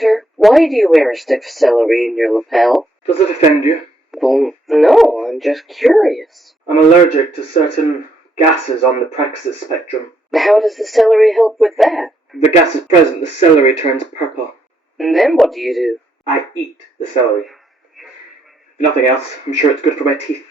Doctor, why do you wear a stick of celery in your lapel? Does it offend you? Well, no, I'm just curious. I'm allergic to certain gases on the praxis spectrum. How does the celery help with that? If the gas is present, the celery turns purple. And then what do you do? I eat the celery. If nothing else, I'm sure it's good for my teeth.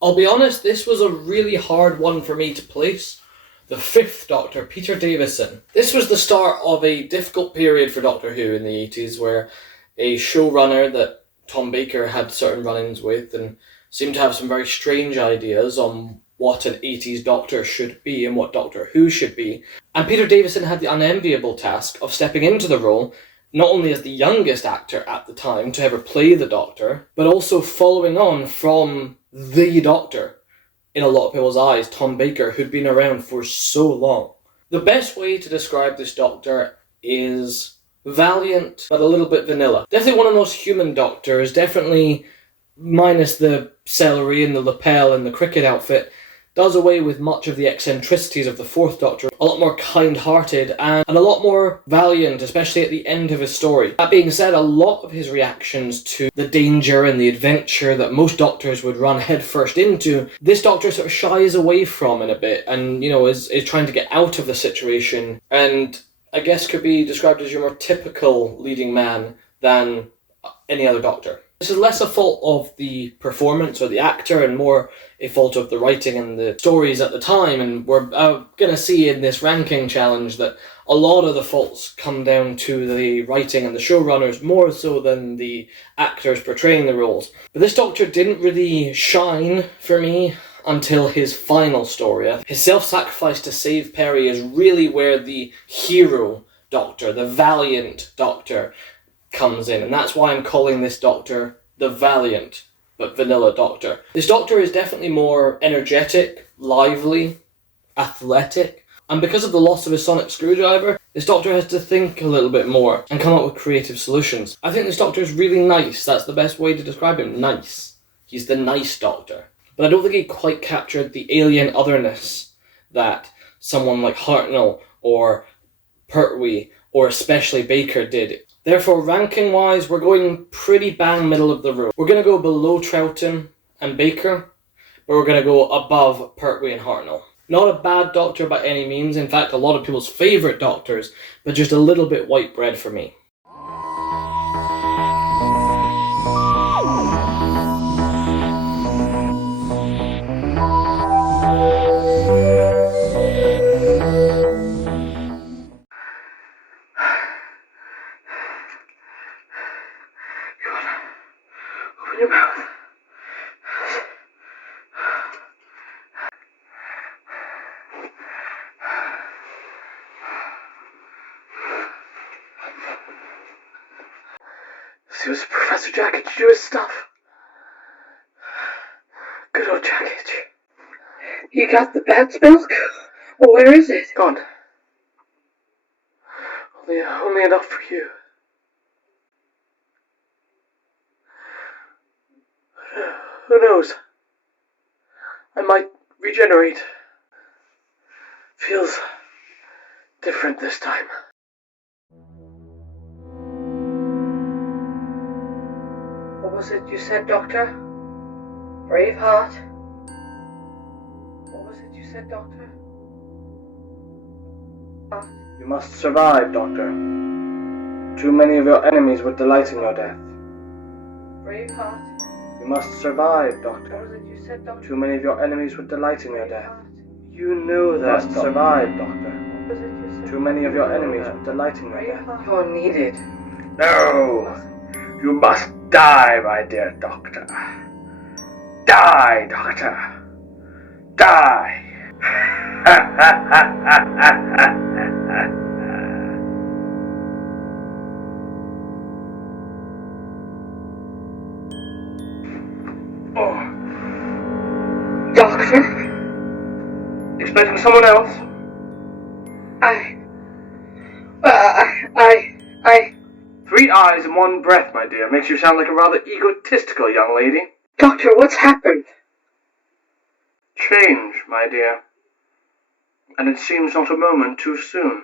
I'll be honest, this was a really hard one for me to place. The fifth Doctor, Peter Davison. This was the start of a difficult period for Doctor Who in the 80s, where a showrunner that Tom Baker had certain run-ins with and seemed to have some very strange ideas on what an 80s Doctor should be and what Doctor Who should be. And Peter Davison had the unenviable task of stepping into the role, not only as the youngest actor at the time to ever play the Doctor, but also following on from the Doctor, in a lot of people's eyes, Tom Baker, who'd been around for so long. The best way to describe this Doctor is valiant, but a little bit vanilla. Definitely one of the most human Doctors, definitely minus the celery and the lapel and the cricket outfit, does away with much of the eccentricities of the fourth Doctor. A lot more kind-hearted and a lot more valiant, especially at the end of his story. That being said, a lot of his reactions to the danger and the adventure that most Doctors would run headfirst into, this Doctor sort of shies away from in a bit and, is trying to get out of the situation and I guess could be described as your more typical leading man than any other Doctor. This is less a fault of the performance or the actor and more a fault of the writing and the stories at the time, and we're going to see in this ranking challenge that a lot of the faults come down to the writing and the showrunners more so than the actors portraying the roles. But this Doctor didn't really shine for me until his final story. His self-sacrifice to save Perry is really where the hero Doctor, the valiant Doctor, comes in, and that's why I'm calling this Doctor the valiant but vanilla Doctor. This Doctor is definitely more energetic, lively, athletic, and because of the loss of his sonic screwdriver, this Doctor has to think a little bit more and come up with creative solutions. I think this Doctor is really nice. That's the best way to describe him. Nice. He's the nice Doctor. But I don't think he quite captured the alien otherness that someone like Hartnell or Pertwee or especially Baker did. Therefore, ranking-wise, we're going pretty bang middle of the road. We're going to go below Troughton and Baker, but we're going to go above Pertwee and Hartnell. Not a bad Doctor by any means, in fact, a lot of people's favourite Doctors, but just a little bit white bread for me. Your mouth. See, was Professor Jacket to do his stuff. Good old Jacket. You got the bad spells? Well, where is it? Gone. Only enough for you. Who knows? I might regenerate. Feels different this time. What was it you said, Doctor? Braveheart? What was it you said, Doctor? You must survive, Doctor. Too many of your enemies would delight in your death. Braveheart? You must survive, Doctor. What was it you said, Doctor? Too many of your enemies would delight in your death. You know that. You must survive, Doctor. What was it you said? Too many of your enemies would delight in your death. You're needed. No! You must die, my dear Doctor. Die, Doctor. Die! Doctor? Expecting someone else? I... 3 3 eyes in one breath, my dear, makes you sound like a rather egotistical young lady. Doctor, what's happened? Change, my dear. And it seems not a moment too soon.